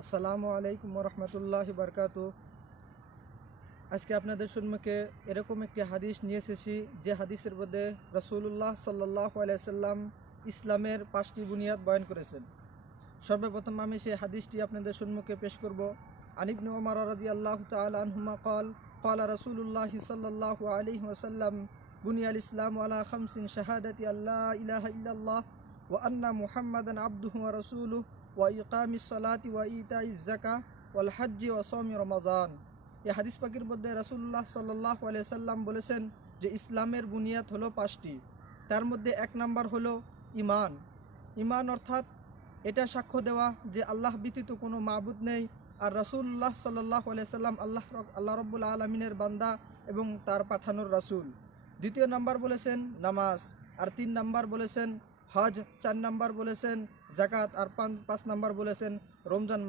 আসসালামু আলাইকুম রহমতুল্লাহি বারকাতু। আজকে আপনাদের সম্মুখে এরকম একটি হাদিস নিয়ে এসেছি যে হাদিসের মধ্যে রাসূলুল্লাহ সাল্লাল্লাহু আলাইহি সাল্লাম ইসলামের 5টি বুনিয়াদ বয়ান করেছেন। সর্বপ্রথম আমি সেই হাদিসটি আপনাদের সম্মুখে পেশ করব। আন ইবনে ওমর রাদিয়াল্লাহু তাআলা আনহুমা ক্বালা রাসূলুল্লাহি সাল্লাল্লাহু আলাইহি ওয়াসাল্লাম বুনিয়াল ইসলামু আলা খামসিন শাহাদাতি আল্লা ইলাহা ইল্লাল্লাহ ওয়া আন্না মুহাম্মাদান আবদুহু ওয়া রাসূলুহু ওয়া ইকামিস সালাতি ওয়া ইতাইজ যাকাহ ওয়াল হজ্জি ওয়া সাওমি রমাজান। এই হাদিস পাকের মধ্যে রাসূলুল্লাহ সাল্লাল্লাহু আলাইহি সাল্লাম বলেছেন যে ইসলামের বুনিয়াদ হলো 5টি। তার মধ্যে 1 নাম্বার হলো ঈমান। ঈমান অর্থাৎ এটা সাক্ষ্য দেওয়া যে আল্লাহ ব্যতীত কোনো মাবুদ নেই, আর রাসূলুল্লাহ সাল্লাল্লাহু আলাইহি সাল্লাম আল্লাহ রাব্বুল আলামিনের বান্দা এবং তার পাঠানোর রাসূল। 2 নাম্বার বলেছেন নামাজ, আর 3 নাম্বার বলেছেন হজ, 4 নাম্বার বলেছেন যাকাত, আর 5 নাম্বার বলেছেন রমজান।